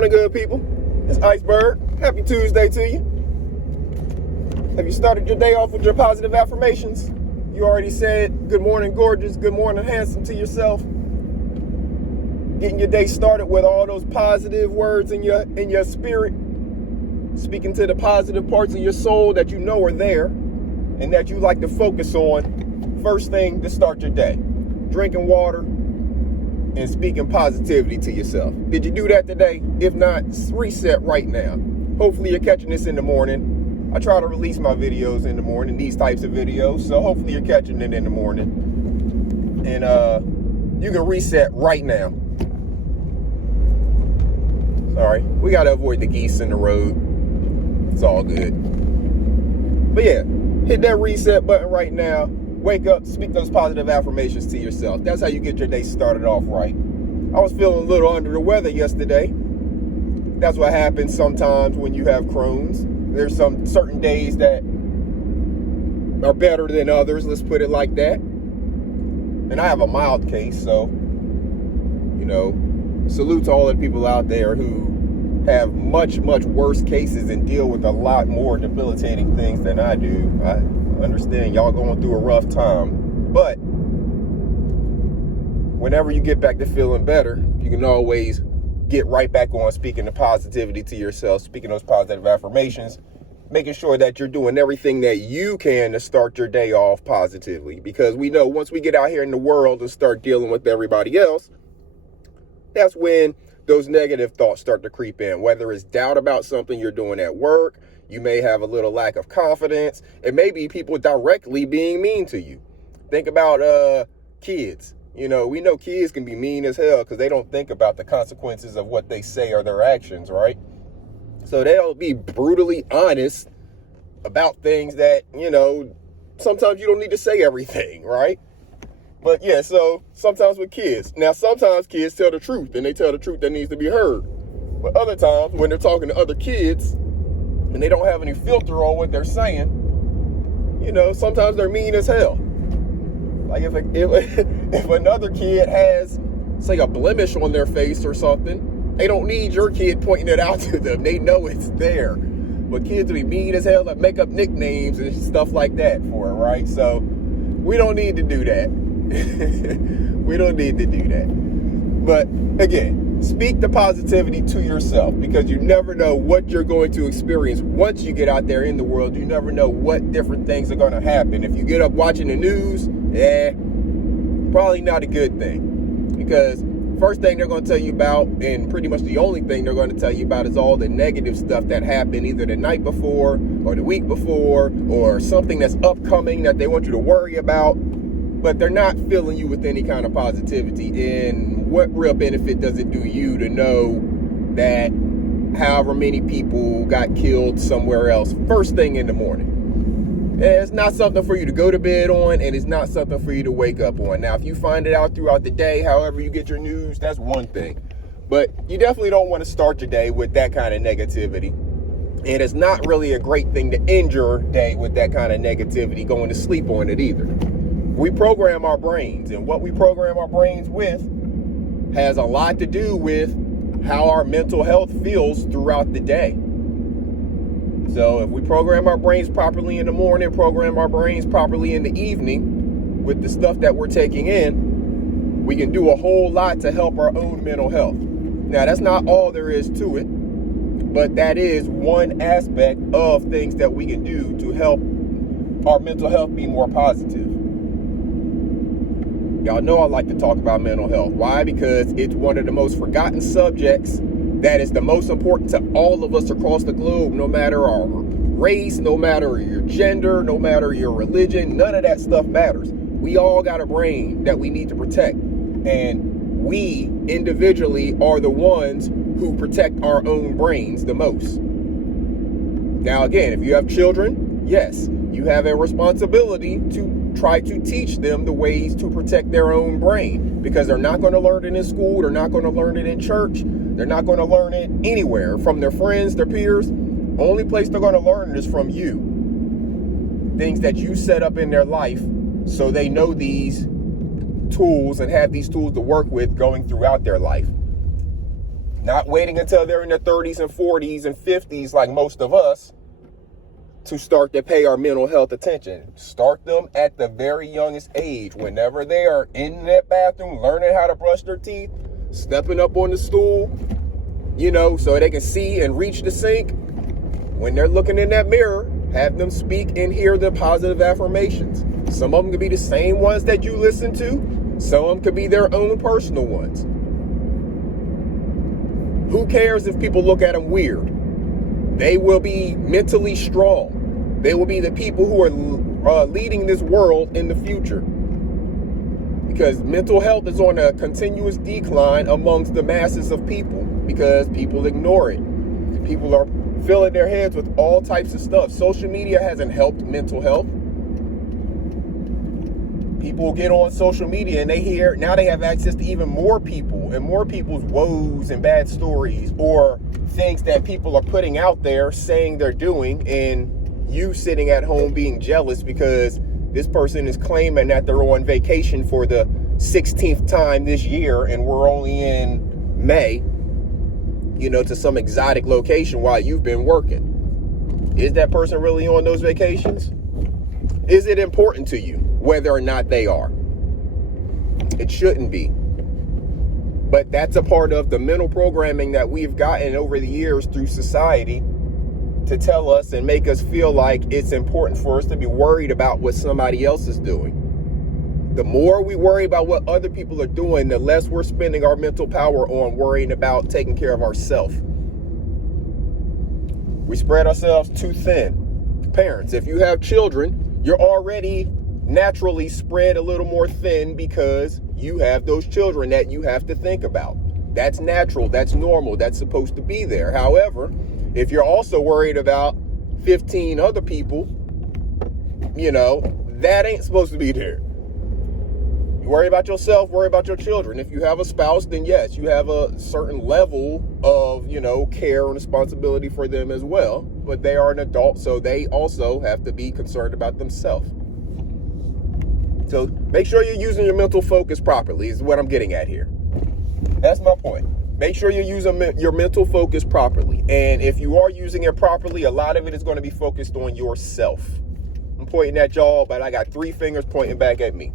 morning, good people. It's Iceberg. Happy Tuesday to you. Have you started your day off with your positive affirmations? You already said good morning, gorgeous, good morning, handsome to yourself. Getting your day started with all those positive words in your spirit. Speaking to the positive parts of your soul that you know are there and that you like to focus on first thing to start your day. Drinking water and speaking positivity to yourself. Did you do that today? If not, reset right now. Hopefully you're catching this in the morning. I try to release my videos in the morning, these types of videos, so hopefully you're catching it in the morning. And you can reset right now. Sorry, we gotta avoid the geese in the road. It's all good. But yeah, hit that reset button right now. Wake up, speak those positive affirmations to yourself. That's how you get your day started off right. I was feeling a little under the weather yesterday. That's what happens sometimes when you have Crohn's. There's some certain days that are better than others, let's put it like that. And I have a mild case, so, salute to all the people out there who have much, much worse cases and deal with a lot more debilitating things than I do. I understand y'all going through a rough time, but whenever you get back to feeling better, you can always get right back on speaking the positivity to yourself, speaking those positive affirmations, making sure that you're doing everything that you can to start your day off positively, because we know once we get out here in the world and start dealing with everybody else, that's when those negative thoughts start to creep in, whether it's doubt about something you're doing at work. You may have a little lack of confidence. It may be people directly being mean to you. Think about kids. We know kids can be mean as hell because they don't think about the consequences of what they say or their actions, right? So they'll be brutally honest about things that, sometimes you don't need to say everything, right? But yeah, so sometimes with kids. Now, sometimes kids tell the truth and they tell the truth that needs to be heard. But other times when they're talking to other kids, and they don't have any filter on what they're saying, sometimes they're mean as hell. Like if another kid has, say, a blemish on their face or something, they don't need your kid pointing it out to them. They know it's there. But kids will be mean as hell, like make up nicknames and stuff like that for it, right? So we don't need to do that. We don't need to do that. But again, speak the positivity to yourself, because you never know what you're going to experience once you get out there in the world. You never know what different things are going to happen. If you get up watching the news, probably not a good thing, because first thing they're going to tell you about, and pretty much the only thing they're going to tell you about, is all the negative stuff that happened either the night before or the week before, or something that's upcoming that they want you to worry about. But they're not filling you with any kind of positivity. And what real benefit does it do you to know that however many people got killed somewhere else first thing in the morning? And it's not something for you to go to bed on, and it's not something for you to wake up on. Now, if you find it out throughout the day, however you get your news, that's one thing. But you definitely don't want to start your day with that kind of negativity. And it's not really a great thing to end your day with that kind of negativity, going to sleep on it either. We program our brains, and what we program our brains with has a lot to do with how our mental health feels throughout the day. So if we program our brains properly in the morning, program our brains properly in the evening with the stuff that we're taking in, we can do a whole lot to help our own mental health. Now, that's not all there is to it, but that is one aspect of things that we can do to help our mental health be more positive. Y'all know I like to talk about mental health. Why? Because it's one of the most forgotten subjects that is the most important to all of us across the globe, no matter our race, no matter your gender, no matter your religion. None of that stuff matters. We all got a brain that we need to protect. And we individually are the ones who protect our own brains the most. Now, again, if you have children, yes, you have a responsibility to try to teach them the ways to protect their own brain, because they're not going to learn it in school. They're not going to learn it in church. They're not going to learn it anywhere from their friends, their peers. The only place they're going to learn it is from you. Things that you set up in their life so they know these tools and have these tools to work with going throughout their life. Not waiting until they're in their 30s and 40s and 50s like most of us to start to pay our mental health attention. Start them at the very youngest age. Whenever they are in that bathroom, learning how to brush their teeth, stepping up on the stool, so they can see and reach the sink. When they're looking in that mirror, have them speak and hear the positive affirmations. Some of them could be the same ones that you listen to. Some of them could be their own personal ones. Who cares if people look at them weird? They will be mentally strong. They will be the people who are leading this world in the future. Because mental health is on a continuous decline amongst the masses of people because people ignore it. People are filling their heads with all types of stuff. Social media hasn't helped mental health. People get on social media and now they have access to even more people and more people's woes and bad stories or things that people are putting out there saying they're doing, and you sitting at home being jealous because this person is claiming that they're on vacation for the 16th time this year and we're only in May, to some exotic location while you've been working. Is that person really on those vacations? Is it important to you whether or not they are? It shouldn't be. But that's a part of the mental programming that we've gotten over the years through society to tell us and make us feel like it's important for us to be worried about what somebody else is doing. The more we worry about what other people are doing, the less we're spending our mental power on worrying about taking care of ourselves. We spread ourselves too thin. Parents, if you have children, you're already naturally spread a little more thin because you have those children that you have to think about. That's natural. That's normal. That's supposed to be there. However, if you're also worried about 15 other people, that ain't supposed to be there. You worry about yourself, worry about your children. If you have a spouse, then yes, you have a certain level of, care and responsibility for them as well. But they are an adult, so they also have to be concerned about themselves. So make sure you're using your mental focus properly is what I'm getting at here. That's my point. Make sure you're using your mental focus properly. And if you are using it properly, a lot of it is going to be focused on yourself. I'm pointing at y'all, but I got 3 fingers pointing back at me.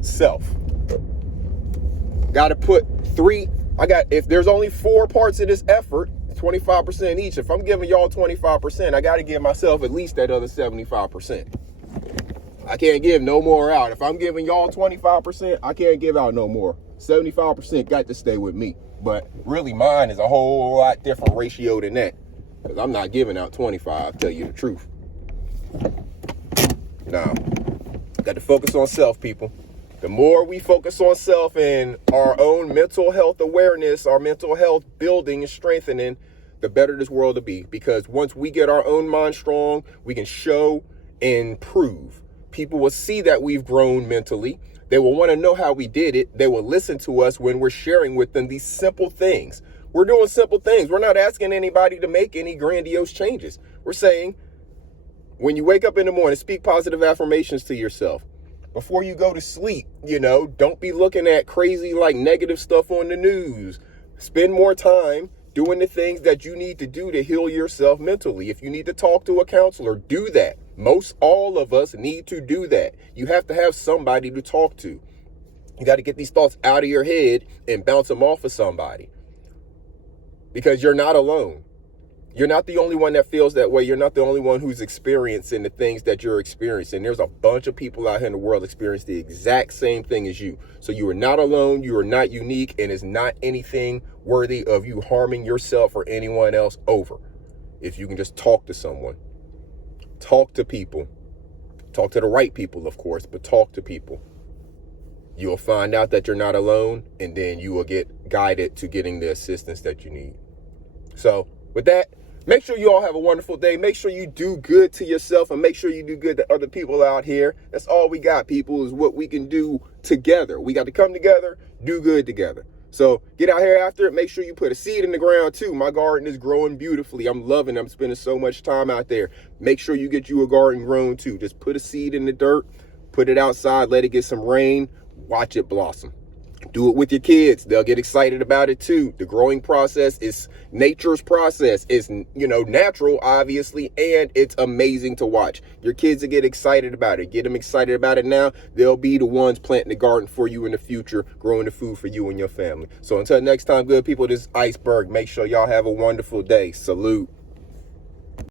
Self. Got to put 3. If there's only 4 parts of this effort, 25% each. If I'm giving y'all 25%, I got to give myself at least that other 75%. I can't give no more out. If I'm giving y'all 25%, I can't give out no more. 75% got to stay with me. But really mine is a whole lot different ratio than that. Because I'm not giving out 25, tell you the truth. Now, got to focus on self, people. The more we focus on self and our own mental health awareness, our mental health building and strengthening, the better this world will be. Because once we get our own mind strong, we can show and prove. People will see that we've grown mentally. They will want to know how we did it. They will listen to us when we're sharing with them these simple things. We're doing simple things. We're not asking anybody to make any grandiose changes. We're saying, when you wake up in the morning, speak positive affirmations to yourself. Before you go to sleep, don't be looking at crazy, negative stuff on the news. Spend more time doing the things that you need to do to heal yourself mentally. If you need to talk to a counselor, do that. All of us need to do that. You have to have somebody to talk to. You got to get these thoughts out of your head and bounce them off of somebody. Because you're not alone. You're not the only one that feels that way. You're not the only one who's experiencing the things that you're experiencing. There's a bunch of people out here in the world experience the exact same thing as you. So you are not alone. You are not unique. And it's not anything worthy of you harming yourself or anyone else over. If you can just talk to someone. Talk to people. Talk to the right people, of course, but talk to people. You'll find out that you're not alone, and then you will get guided to getting the assistance that you need. So with that, make sure you all have a wonderful day. Make sure you do good to yourself and make sure you do good to other people out here. That's all we got, people, is what we can do together. We got to come together, do good together. So get out here after it. Make sure you put a seed in the ground too. My garden is growing beautifully. I'm loving it. I'm spending so much time out there. Make sure you get you a garden grown too. Just put a seed in the dirt, put it outside, let it get some rain, watch it blossom. Do it with your kids. They'll get excited about it too. The growing process is nature's process. It's, natural, obviously, and it's amazing to watch. Your kids will get excited about it. Get them excited about it now. They'll be the ones planting the garden for you in the future, growing the food for you and your family. So until next time, good people, this is Iceberg. Make sure y'all have a wonderful day. Salute.